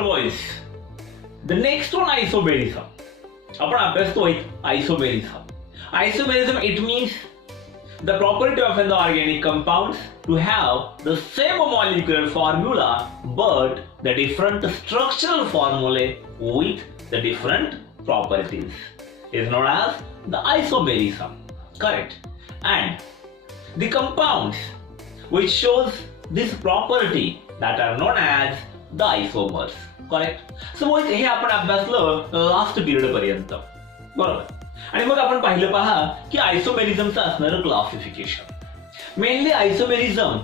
चल boys, the next one आइसोमेरिझम. आपण अभ्यासतोय आइसोमेरिझम. Isomerism, it means the property of an organic compounds to have the same molecular formula but the different structural formulae with the different properties is known as the isomerism. Correct. And the compounds which shows this property that are known as the isomers. Correct. So हे आपण अभ्यासलं last period पर्यंत, बरोबर. आणि मग आपण पाहिलं पहा की आयसोमेरिझमचं असणारं classification. Mainly isomerism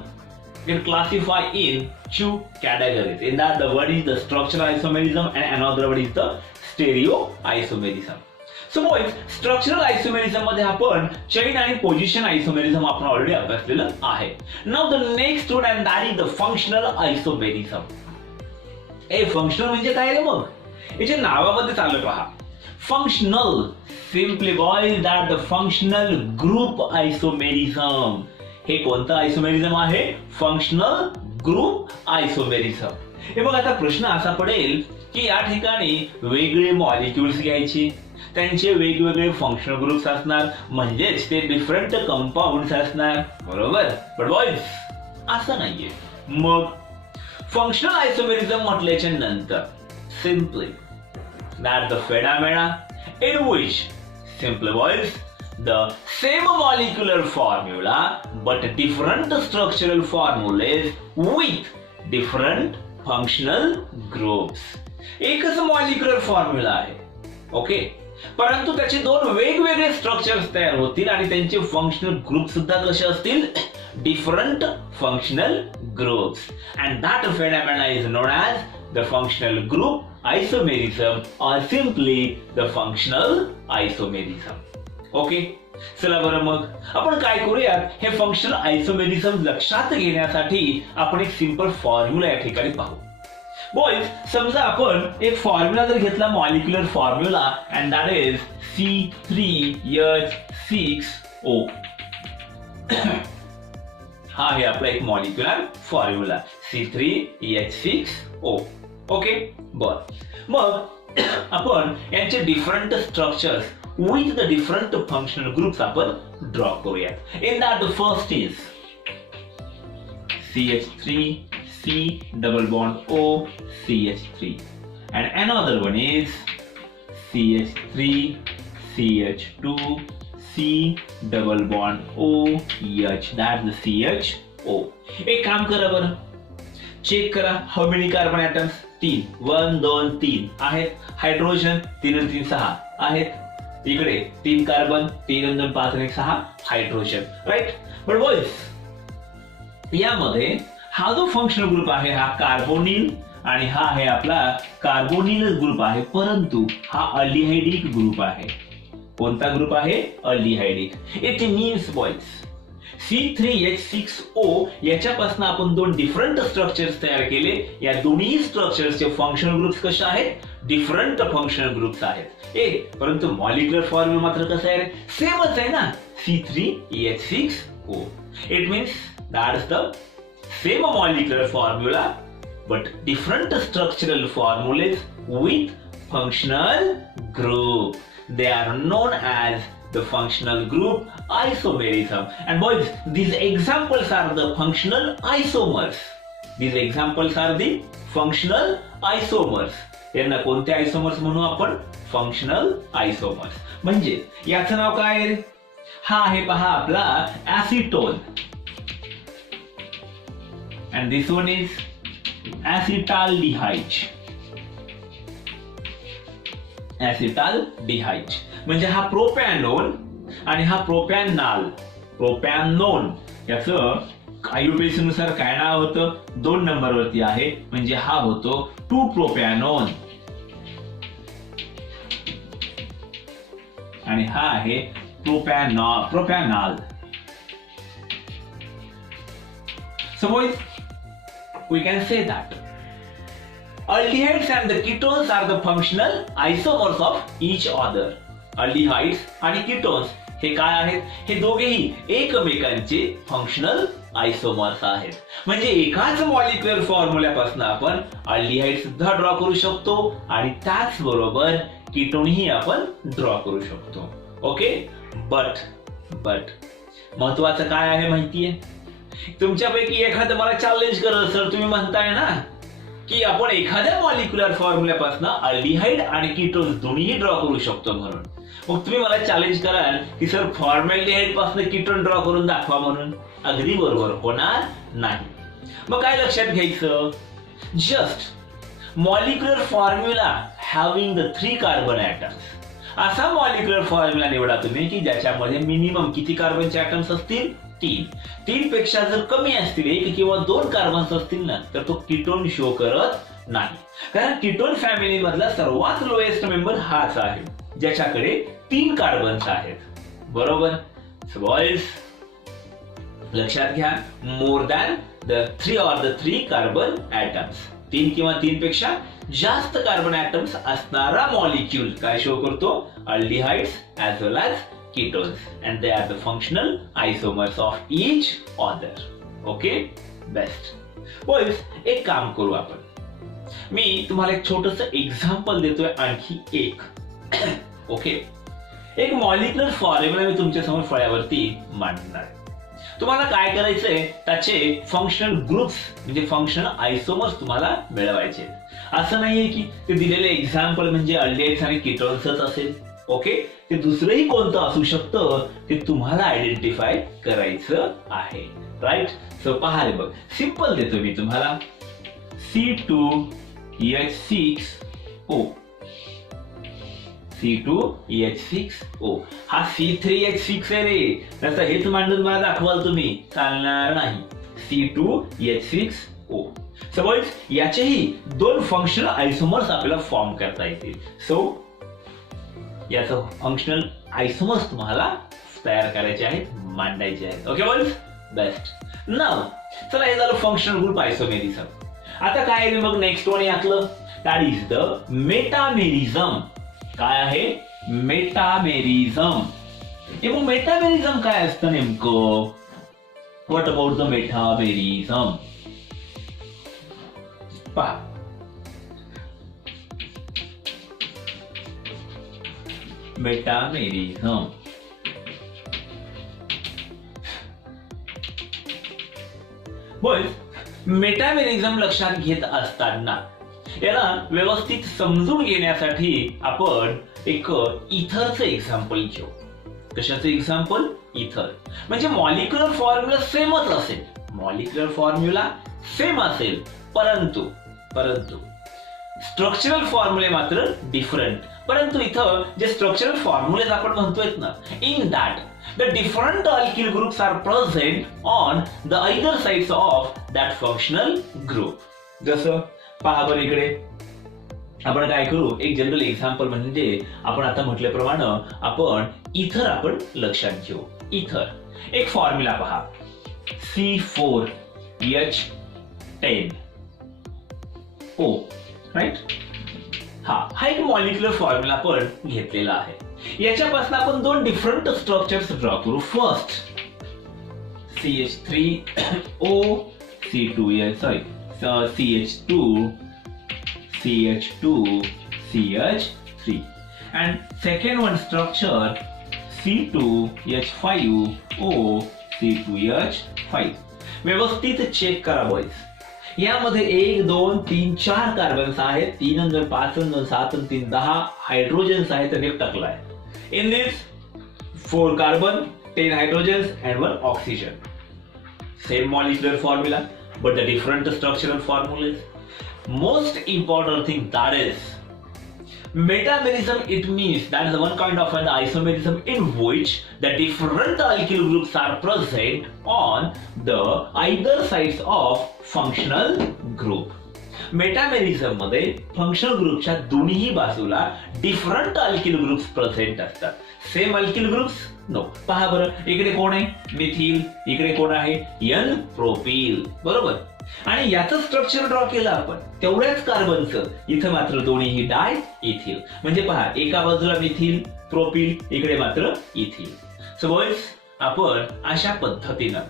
can classify in two categories. In that, the one is the structural isomerism and another one is the stereoisomerism. So boys, structural isomerism मध्ये आपण चेन आणि पोझिशन आयसोमेरिझम आपण ऑलरेडी अभ्यासलेलं आहे. Now the next one and that is the functional isomerism. Functional म्हणजे काय रे मग? याच्या नावामध्ये चाललं पहा. Functional simply boys that the functional group isomerism. हे कोणतं आयसोमेरिझम आहे? Functional group isomerism. हे बघ, आता प्रश्न असा पडेल की या ठिकाणी वेगळे मॉलिक्युल्स घ्यायचे, त्यांचे वेगवेगळे फंक्शनल ग्रुप्स असणार, म्हणजेच ते डिफरंट कंपाऊंड्स असणार, बरोबर. बट बॉयज असं नाहीये. मग फंक्शनल आयसोमेरिझम म्हटल्याच्या नंतर simply that the phenomena in which simply boys the same molecular formula but different structural formulas with different functional groups. एकच मॉलिक्युलर फॉर्म्युला आहे, ओके, परंतु त्याचे दोन वेगवेगळे स्ट्रक्चर्स तयार होतील आणि त्यांचे फंक्शनल ग्रुप सुद्धा कसे असतील? Different functional groups. And that phenomena is non as the functional group isomerism or simply the functional isomerism. Okay, चला बरं, मग आपण काय करूयात, हे फंक्शनल आयसोमेरिझम लक्षात घेण्यासाठी आपण एक सिंपल फॉर्म्युला या ठिकाणी पाहू. बॉयज, समजा आपण एक फॉर्म्युला जर घेतला, molecular formula, and that is C3H6O. हा आहे आपला एक मॉलिक्युलर फॉर्म्युला C3H6O. ओके, बर. मग आपण यांचे different structures with the different functional groups आपण ड्रॉ करूयात. In that the first is CH3 C double bond O CH3 and another one is CH3 CH2 C double bond O H, that's the CHO. एक काम करा बरं, check करा how many carbon atoms. 3 1 2 3 आहेत. Hydrogen 3 आणि 3 6 आहेत. इकडे 3 carbon, 3 आणि 2 5 आणि 6 हायड्रोजन, राईट. बट बॉयज, यामध्ये हा जो फंक्शनल ग्रुप आहे हा कार्बोनिल आणि हा आहे आपला कार्बोनिल ग्रुप आहे, परंतु हा अल्डिहाइडिक ग्रुप आहे. कोणता ग्रुप आहे? Aldehydic. It means boys C3H6O याच्यापासून आपण दोन डिफरंट स्ट्रक्चर्स तयार केले. या दोन्ही स्ट्रक्चर्सचे फंक्शनल ग्रुप्स कसे आहेत? डिफरंट फंक्शनल ग्रुप्स आहेत. परंतु मॉलिक्युलर फॉर्म्युला मात्र कसं आहे? सेमच आहे ना, C3H6O. It means that's the same molecular formula but different structural formulas with functional group. They are known as the functional group isomerism. And boys, these examples are the functional isomers. These examples are the functional isomers. यांना कोणते आयसोमर्स म्हणू आपण? Functional आयसोमर्स. म्हणजे याचं नाव काय? हा आहे पहा आपला ऍसिटोन. And this one is acetaldehyde. acetaldehyde म्हणजे हा प्रोपॅनोन आणि हा प्रोपॅनॉल. प्रोपॅनोन याचं आयुर्वेदनुसार काय नाव होतं? 2 नंबरवरती आहे, म्हणजे हा होतो 2 प्रोपॅनोन आणि हा आहे propanol. So boys, we can say that aldehydes and the ketones are the functional isomers of each other. Aldehydes आणि ketones हे काय आहेत? हे दोघेही एकमेकांचे फंक्शनल आयसोमर्स आहेत. म्हणजे एकाच मॉलिक्युलर फॉर्म्युल्यापासून आपण अल्डिहाइड सुद्धा ड्रॉ करू शकतो आणि त्याचबरोबर कीटोनही आपण ड्रॉ करू शकतो. ओके, बट महत्वाचं काय आहे माहितीये? तुमच्यापैकी एखादं मला चॅलेंज करत सर, तुम्ही म्हणताय ना की आपण एखाद्या मॉलिक्युलर फॉर्म्युल्यापासून अल्डिहाइड आणि कीटोन दोन्ही ड्रॉ करू शकतो म्हणून. मग तुम्ही मला चॅलेंज कराल की सर फॉर्मॅल्डिहाइड पासून कीटोन ड्रॉ करून दाखवा म्हणून. अगदी बरोबर, होणार नाही. मग काय लक्षात घ्यायचं? Just molecular formula having the 3 carbon atoms. असा मॉलिक्युलर फॉर्म्युला निवडा तुम्ही की ज्याच्यामध्ये मिनिमम किती कार्बनचे ॲटम्स असतील? 3 पेक्षा जर कमी असतील, 1 किंवा 2 कार्बन्स असतील ना, तर तो कीटोन शो करत नाही. कारण कीटोन फॅमिली मधला सर्वात लोएस्ट मेंबर हाच आहे ज्याच्याकडे 3 कार्बन्स आहेत. बरोबर. सो बॉयज लक्षात घ्या, more than the 3 carbon atoms, 3 किंवा 3 पेक्षा जास्त कार्बन ॲटम्स असणारा मॉलिक्यूल काय शो करतो? Aldehydes as well as ketones, and they are the functional isomers of each other. Okay, best. Boys, एक काम करू आपण. मी तुम्हाला एक छोटस एक्झाम्पल देतोय आणखी एक. ओके, एक मॉलिक्युलर फॉर्म्युला मी तुमच्या समोर फळ्यावरती मांडणार. तुम्हाला काय करायचंय? त्याचे फंक्शनल ग्रुप्स म्हणजे फंक्शनल आयसोमर्स तुम्हाला मिळवायचे. असं नाहीये की ते दिलेले एक्झाम्पल म्हणजे अल्डिहाइड्स आणि कीटोन्सच असेल. ओके, ते दुसरंही कोणतं असू शकतं ते तुम्हाला आयडेंटिफाय करायचं आहे. राईट. सो पहा रे बघ, सिंपल देतो मी तुम्हाला. C2H6O, C2H6O. हा C3H6 आहे रे. त्याचं हेच मांडून मला दाखवाल तुम्ही, चालणार नाही. C2H6O. सो बॉयज, याचेही 2 फंक्शनल आयसोमर्स आपल्याला फॉर्म करता येतील. सो याचं फंक्शनल आयसोमर्स तुम्हाला तयार करायचे आहेत, मांडायचे आहेत. Okay boys, best. नाउ चला, हे झालं फंक्शनल ग्रुप आयसोमेरिझम. आता काय आहे मग नेक्स्ट वन यातलं? That is the metamerism. काय आहे? मेटामेरिझम. मग मेटामेरिझम काय असतं नेमकं? What about the metamerism? पहा, मेटामेरिझम बॉयज, मेटामेरिझम लक्षात घेत असताना याला व्यवस्थित समजून घेण्यासाठी आपण एक इथरचं एक्झाम्पल घेऊ. कशाचं एक्झाम्पल? इथर. म्हणजे मॉलिक्युलर फॉर्म्युला सेमच असेल, मॉलिक्युलर फॉर्म्युला सेम असेल, परंतु स्ट्रक्चरल फॉर्म्युले मात्र डिफरंट. परंतु इथं जे स्ट्रक्चरल फॉर्म्युलेज आपण म्हणतोय ना, in that the different alkyl groups are present on the either sides of that functional group. जसं पहा बरं, इकडे आपण काय करू? एक जनरल एक्झाम्पल म्हणजे आपण आता म्हटल्याप्रमाणे आपण इथर आपण लक्षात घेऊ. इथर एक फॉर्म्युला पहा, C4H10O. राईट. हा एक मॉलिक्युलर फॉर्म्युला आपण घेतलेला आहे. याच्यापासून आपण 2 डिफरंट स्ट्रक्चर्स ड्रॉ करू. First CH3O, CH2CH3 and second one structure C2H5O, C2H5. व्यवस्थित चेक करा बॉयज. यामध्ये 1 2 3 4 कार्बन्स आहेत, 3 आणि 5 आणि 7 आणि 3 10 हायड्रोजन्स आहेत आणि एक टकला आहे. In this 4 carbon, 10 hydrogens and 1 oxygen. Same molecular formula but the different structural formulas. Most important thing, that is metamerism. It means that is one kind of an isomerism in which the different alkyl groups are present on the either sides of functional group. Metamerism मध्ये functional ग्रुपच्या दोन्ही बाजूला different alkyl groups present असतात. Same alkyl groups no. पहा बरं, इकडे कोण आहे? मिथिल. इकडे कोण आहे? N propyl. बरोबर. आणि याचं स्ट्रक्चर ड्रॉ केलं आपण, तेवढ्याच कार्बनचं. इथं मात्र दोन्हीही डाय इथिल. म्हणजे पहा, एका बाजूला मिथिल प्रोपिल, इकडे मात्र इथिल. सो बॉयज, आपण अशा पद्धतीनं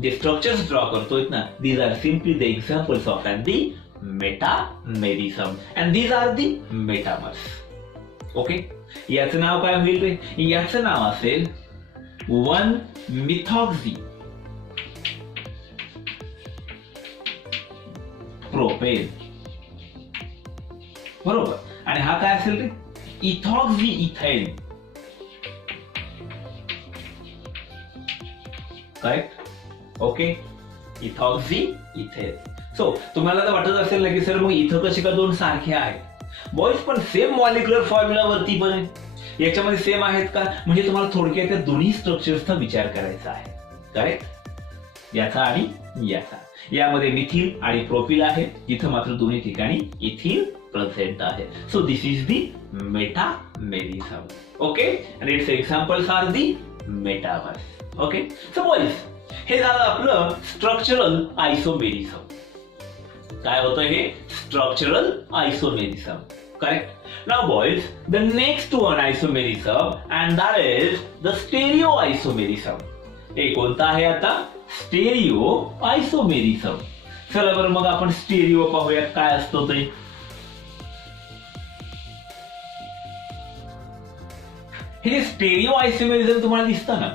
जे स्ट्रक्चर्स ड्रॉ करतोय ना, these are simply the examples of the metamerism and these are the metamers. Okay, याचं नाव काय होईल रे? याचं नाव असेल 1-methoxy प्रोपेन. बरोबर. आणि हा काय असेल रे? Ethoxy ethane. Correct. Okay, ethoxy ethane. So तुम्हाला तर वाटत असेल ना की सर मग इथं कसे का दोन सारखे आहेत? बॉईज, पण सेम मॉलिक्युलर फॉर्म्युला वरती पण आहे. याच्यामध्ये सेम आहेत का? म्हणजे तुम्हाला थोडक्यात त्या दोन्ही स्ट्रक्चर्सचा विचार करायचा आहे. करेक्ट. याचा आणि याचा. यामध्ये मिथिल आणि प्रोपिल आहे, जिथं मात्र दोन्ही ठिकाणी इथिल प्रेझेंट आहे. So this is the metamerism. Okay, and its examples are the metamers. Okay, so boys, हे झालं आपलं स्ट्रक्चरल आयसोमेरिझम. काय होतं हे? Structural isomerism. Correct. Now boys, the next one isomerism and that is the stereoisomerism. हे कोणता आहे आता? Stereo isomerism. चला बरं मग आपण स्टेरिओ पाहूयात काय असतो ते. हे स्टेरिओ आयसोमेरिझम तुम्हाला दिसतं ना?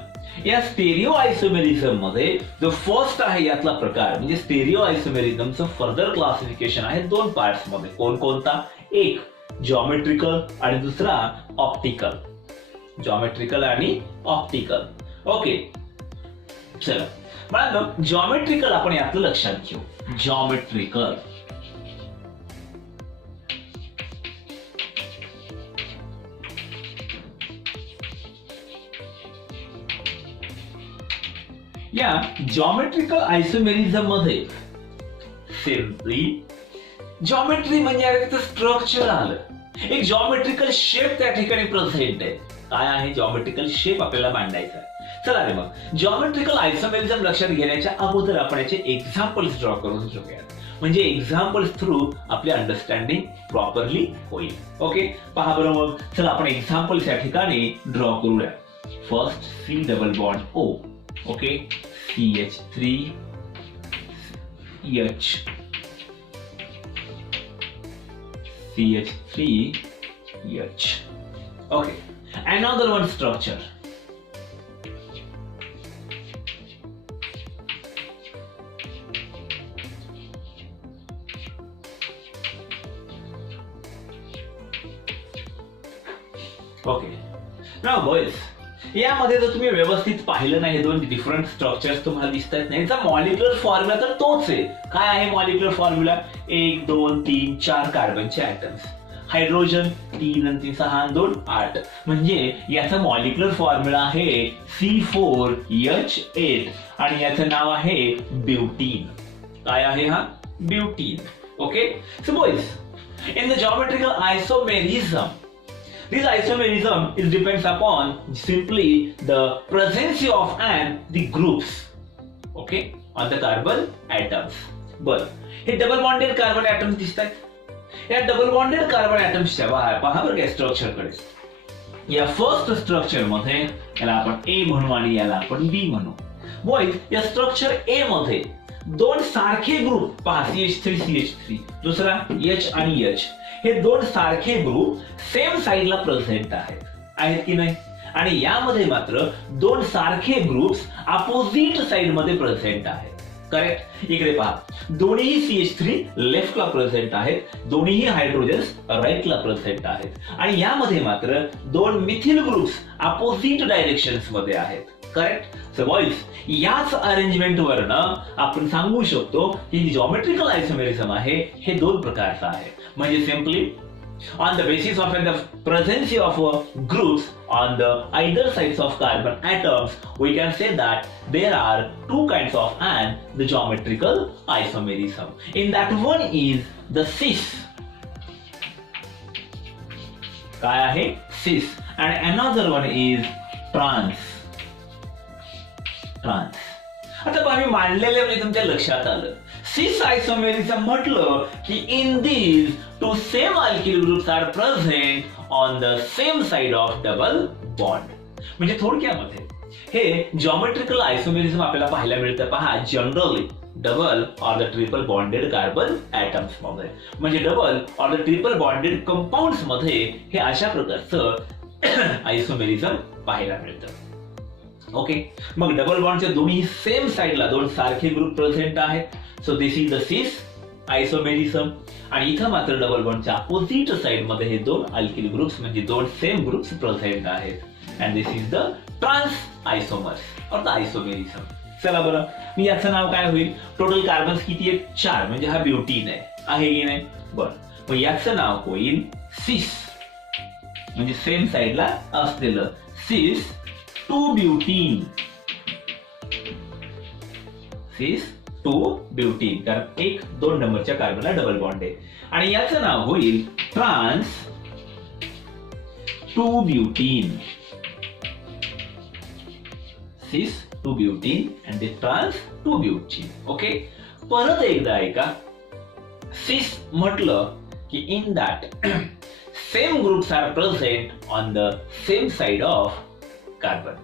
या स्टेरिओ आयसोमेरिझम मध्ये जो फर्स्ट आहे यातला प्रकार म्हणजे स्टेरिओ आयसोमेरिझमचं फर्दर क्लासिफिकेशन आहे दोन पार्ट्स मध्ये. कोणकोणता? एक जॉमेट्रिकल आणि दुसरा ऑप्टिकल. जॉमेट्रिकल आणि ऑप्टिकल. ओके, चला मला जॉमेट्रिकल आपण यातलं लक्षात घेऊ. जॉमेट्रिकल या जॉमेट्रिकल आयसोमेरिझम मध्ये सिम्पली जॉमेट्री म्हणजे स्ट्रक्चर आलं. एक जॉमेट्रिकल शेप त्या ठिकाणी प्रेझेंट आहे. काय आहे जॉमेट्रिकल शेप आपल्याला मांडायचा आहे. चला रे मग जॉमेट्रिकल आयसोमेरिझम लक्षात घेण्याच्या अगोदर आपण याचे एक्झाम्पल्स ड्रॉ करून घेऊयात. म्हणजे एक्झाम्पल्स थ्रू आपली अंडरस्टँडिंग प्रॉपरली होईल. ओके, पहा बरं मग. चला आपण एक्झाम्पल्स या ठिकाणी ड्रॉ करूया. First C double bond O. Okay, CH3 H CH3H. Okay, another one structure. Okay, now boys, यामध्ये जर तुम्ही व्यवस्थित पाहिलं नाही, दोन डिफरंट स्ट्रक्चर्स तुम्हाला दिसतात नाही. याचा मॉलिक्युलर फॉर्म्युला तर तोच आहे. काय आहे मॉलिक्युलर फॉर्म्युला? 1 2 3 4 कार्बनचे ॲटम्स. हायड्रोजन 3 आणि 3 6 आणि 2 8. म्हणजे याचा मॉलिक्युलर फॉर्म्युला आहे C4H8 आणि याचं नाव आहे ब्युटीन. काय आहे हा? Butene. Okay, so boys, in the geometrical isomerism, this isomerism is depends upon simply the presence of the groups, okay, on the carbon atoms. बर, हे डबल बॉन्डेड कार्बन ॲटम्स दिसतात. या डबल बॉन्डेड कार्बन ॲटम्सच्या पहा बरं काय structure कडे. या first structure मध्ये याला आपण ए म्हणू आणि याला आपण बी म्हणू. बॉयज, या स्ट्रक्चर ए मध्ये दोन सारखे ग्रुप पहा, CH3 CH3, दुसरा H आणि H, हे दोन सारखे ग्रुप सेम साइडला प्रेझेंट आहेत की नाही? आणि यामध्ये मात्र दोन सारखे ग्रुप्स अपोजिट साइड मध्ये प्रेझेंट आहेत. करेक्ट. इकडे पहा, दोन्ही CH3 लेफ्टला प्रेझेंट आहेत, दोन्ही हायड्रोजन्स राईटला प्रेझेंट आहेत. आणि यामध्ये मात्र दोन मिथिल ग्रुप्स अपोजिट डायरेक्शन्स मध्ये आहेत. करेक्ट. सो बॉयज, याच अरेंजमेंट वरनं आपण सांगू शकतो की जॉमेट्रिकल आयसोमेरिझम आहे हे दोन प्रकारचं आहे. म्हणजे simply on the basis of the presence of groups on the either sides of carbon atoms, we can say that there are two kinds of the geometrical isomerism. In that, one is the cis. काय आहे? cis. And another one is trans. आता आम्ही मांडलेले म्हणजे तुमच्या लक्षात आलं. सिस आयसोमेरिझम म्हटलं की in these two same alkyl groups are present on the same side of double bond. म्हणजे थोडक्यामध्ये हे जॉमेट्रिकल आयसोमेरिझम आपल्याला पाहायला मिळतं पहा generally double or the triple bonded carbon atoms मध्ये, म्हणजे double or the triple bonded compounds मध्ये हे अशा प्रकारचं आयसोमेरिझम पाहायला मिळतं. ओके, मग डबल बॉन्डच्या दोन्ही सेम साइडला दोन सारखे ग्रुप प्रेझेंट आहेत, so this is the cis isomerism. आणि इथं मात्र डबल बॉन्डच्या अपोजिट साइड मध्ये हे दोन अल्किल ग्रुप्स म्हणजे दोन सेम ग्रुप्स प्रेझेंट आहेत, and this is the trans isomers or the isomerism. चला बरं, मी याचं नाव काय होईल? टोटल कार्बन्स किती आहेत? 4, म्हणजे हा ब्युटीन आहे की नाही? बरं, मग याचं नाव होईल सिस, म्हणजे सेम साइडला असलेलं सिस 2 ब्युटीन. सिस 2 ब्युटीन, कारण 1-2 नंबरच्या कार्बनला डबल बॉन्ड आहे. आणि याचं नाव होईल trans 2 butene. Cis 2 butene and the trans 2 butene. Okay, परत एकदा ऐका. सिस म्हटलं की in that same groups are present on the same side of carbon,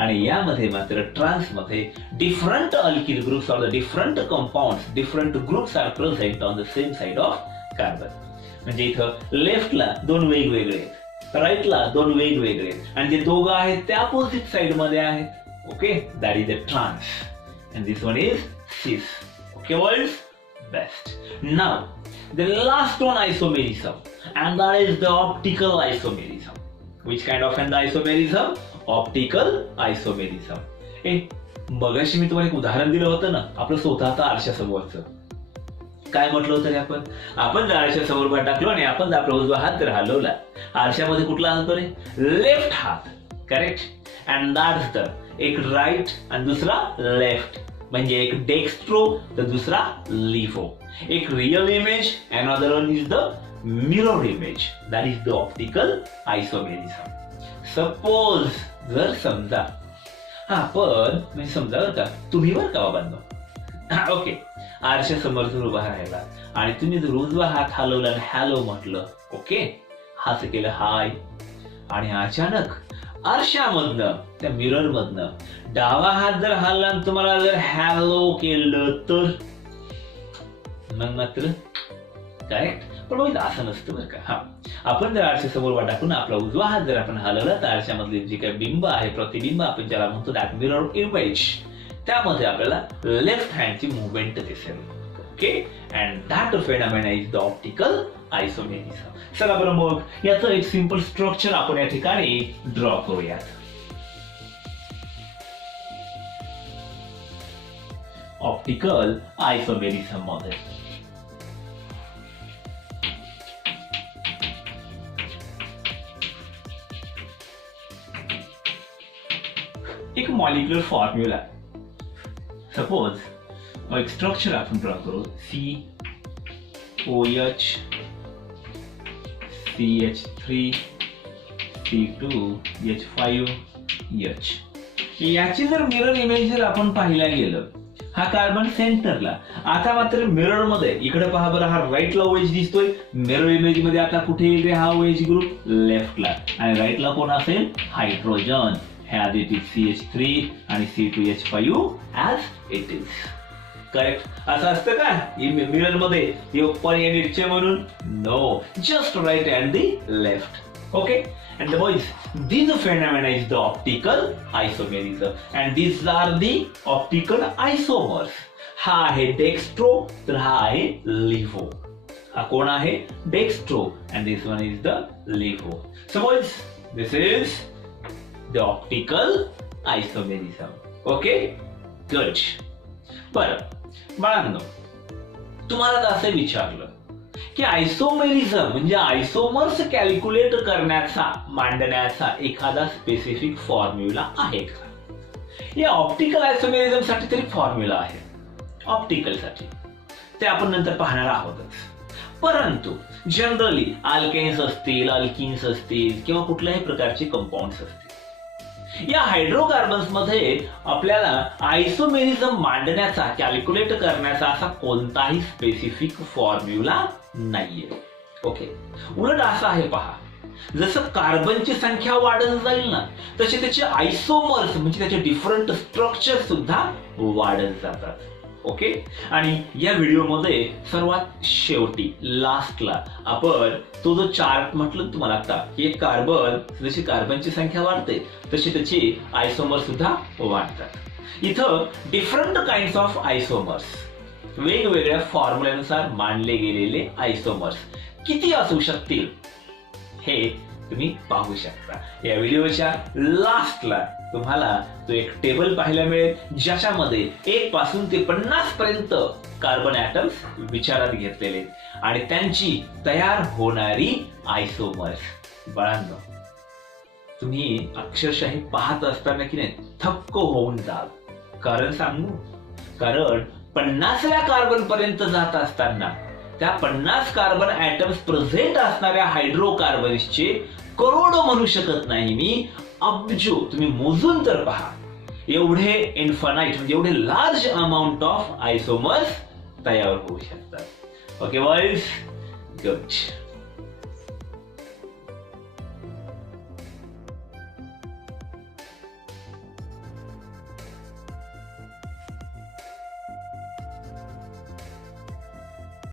आणि यामध्ये मात्र ट्रान्स मध्ये different alkyl groups or the different compounds different groups are present on the same side of carbon. म्हणजे इथं लेफ्टला 2 वेगवेगळे आहेत, राईटला 2 वेगवेगळे आहेत, आणि जे दोघं आहेत ते अपोजिट साइड मध्ये आहेत. Okay, that is the trans, and this one is cis. Okay, boys, best. Now, the last one isomerism, and that is the optical isomerism. Which kind of an isomerism? Optical isomerism. मगाशी मी तुम्हाला एक उदाहरण दिलं होतं ना, आपलं स्वतःचं आरशासमोरचं. काय म्हटलं होतं आपण जर आरशा समोर टाकलो आणि आपण जर आपला उजवा हात जर हलवला, आरशामध्ये कुठला हात रे? लेफ्ट हात, करेक्ट. अँड दॅट्स द एक राईट आणि दुसरा लेफ्ट, म्हणजे एक डेक्स्ट्रो तर दुसरा लिव्हो. एक real image and other one is the mirror image. That is the optical isomerism. Suppose जर समजा पण म्हणजे समजा बरं का, तुम्ही बरं का बाबांनो, ओके, आरशा समोर जर उभा राहिला आणि तुम्ही जर उजवा हात हलवला आणि हॅलो म्हटलं, ओके, हाच केलं हाय, आणि अचानक आरशामधनं त्या मिरर मधनं डावा हात जर हलला आणि तुम्हाला जर हॅलो केलं तर मग मात्र करेक्ट. पण मग असं नसतं बरं का. हा, आपण जर आरशासमोर टाकून आपला उजवा हात जर आपण हलवला तर आरशामधले जे काही बिंब आहे, प्रतिबिंब आपण ज्याला म्हणतो दॅट मिरर इमेज, त्यामध्ये आपल्याला लेफ्ट हँडची मुवमेंट दिसेल. Okay, and that phenomena is the optical isomerism. चला बरं, मग याचं एक सिंपल स्ट्रक्चर आपण या ठिकाणी ड्रॉ करूयात. ऑप्टिकल आयसोमेरिझम मध्ये एक मॉलिक्युलर फॉर्म्युला, सपोज एक स्ट्रक्चर आपण ड्रॉ करू, COH CH3 C2H5H. याची जर मिरर इमेज जर आपण पाहायला गेलं, हा कार्बन सेंटरला, आता मात्र मिरर मध्ये इकडे पहा बरं, हा राईटला OH दिसतोय, मिरर इमेज मध्ये आता कुठे येईल हा OH ग्रुप? लेफ्टला, आणि राईटला कोण असेल? हायड्रोजन. ह्या इट इज CH3 आणि C2H5 as it is. Correct. असं असतं का मिरर मध्ये पण नीचे म्हणून? No, just right and the left. Okay, and the boys, this phenomena is the optical isomerism, and these are the optical isomers. हा आहे डेक्स्ट्रो तर हा आहे लिव्हो. हा कोण आहे? Dextro, and this one is the लिव्हो. So boys, this is the optical isomerism. Okay, good. बरं बाळांनो, तुम्हाला तर असं विचारलं की आयसोमेरिझम म्हणजे आयसोमर्स कॅल्क्युलेट करण्याचा, मांडण्याचा एखादा स्पेसिफिक फॉर्म्युला आहे का? या ऑप्टिकल आयसोमेरिझम साठी तरी फॉर्म्युला आहे, ऑप्टिकल साठी ते आपण नंतर पाहणार आहोतच. परंतु जनरली अल्केन्स असतील, अल्किन्स असतील किंवा कुठल्याही प्रकारचे कंपाऊंड्स असतील, या हायड्रोकार्बन्स मध्ये आपल्याला आयसोमेरिझम मांडण्याचा, कॅल्क्युलेट करण्याचा असा कोणताही स्पेसिफिक फॉर्म्युला नाहीये. ओके, उलट असं आहे पहा, जसं कार्बनची संख्या वाढत जाईल ना तसे त्याचे आयसोमर्स म्हणजे त्याचे डिफरंट स्ट्रक्चर सुद्धा वाढत जातात. ओके. आणि या व्हिडिओमध्ये सर्वात शेवटी लास्टला आपण तो जो चार्ट म्हटलं तुम्हाला आता की कार्बन जशी कार्बनची संख्या वाढते तशी त्याची आयसोमर सुद्धा वाढतात. इथं डिफरंट काइंड्स ऑफ आयसोमर्स वेगवेगळ्या फॉर्म्युल्यानुसार मांडले गेलेले आयसोमर्स किती असू शकतील हे तुम्ही पाहू शकता. या व्हिडिओच्या लास्टला तुम्हाला तो एक टेबल पाहायला मिळेल ज्याच्यामध्ये 1 पासून ते 50 पर्यंत कार्बन ॲटम्स विचारात घेतलेले आणि त्यांची तयार होणारी आयसोमर्स. बाळांनो, तुम्ही अक्षरशः हे पाहत असताना की नाही थक्क होऊन जाल. कारण सांगू, कारण 50व्या कार्बन पर्यंत जात असताना त्या 50 कार्बन ॲटम्स प्रेझेंट असणाऱ्या हायड्रोकार्बन्सचे करोडो म्हणू शकत नाही मी, अब्जो तुम्ही मोजून तर पहा. एवढे इन्फानाइट म्हणजे एवढे लार्ज अमाउंट ऑफ आयसोमर्स तयार होऊ शकतात. Okay boys, good.